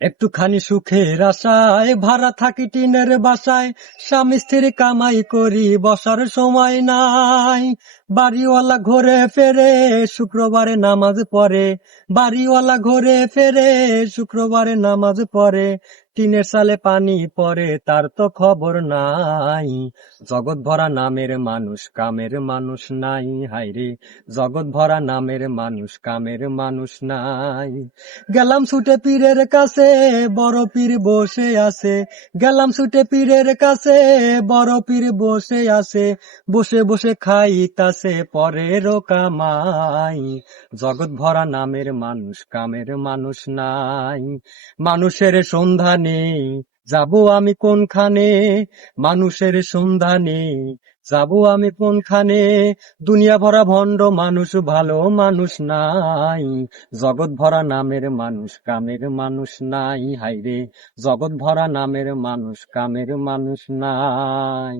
একটুখানি সুখের আশায় ভাড়া থাকি টিনের বাসায়, স্বামী স্ত্রী কামাই করি বসার সময় নাই। বাড়িওয়ালা ঘরে ফেরে শুক্রবারে নামাজ পড়ে, বাড়িওয়ালা ঘরে ফেরে শুক্রবারে নামাজ পড়ে, টিনের চালে পানি পড়ে তার তো খবর নাই। জগৎ ভরা নামের মানুষ কামের মানুষ নাই, হায়রে জগৎ ভরা নামের মানুষ কামের মানুষ নাই। গেলাম ছুটে পীরের কাছে, বড় পীর বসে আছে, গেলাম ছুটে পীরের কাছে, বড় পীর বসে আছে, বসে বসে খাইতাছে পরেরও কামাই। জগৎ ভরা নামের মানুষ কামের মানুষ নাই। মানুষের সন্ধানে যাবো আমি কোনখানে, মানুষের সন্ধানে যাবো আমি কোনখানে, দুনিয়া ভরা ভণ্ড মানুষ ভালো মানুষ নাই। জগৎ ভরা নামের মানুষ কামের মানুষ নাই, হায়রে জগৎ ভরা নামের মানুষ কামের মানুষ নাই।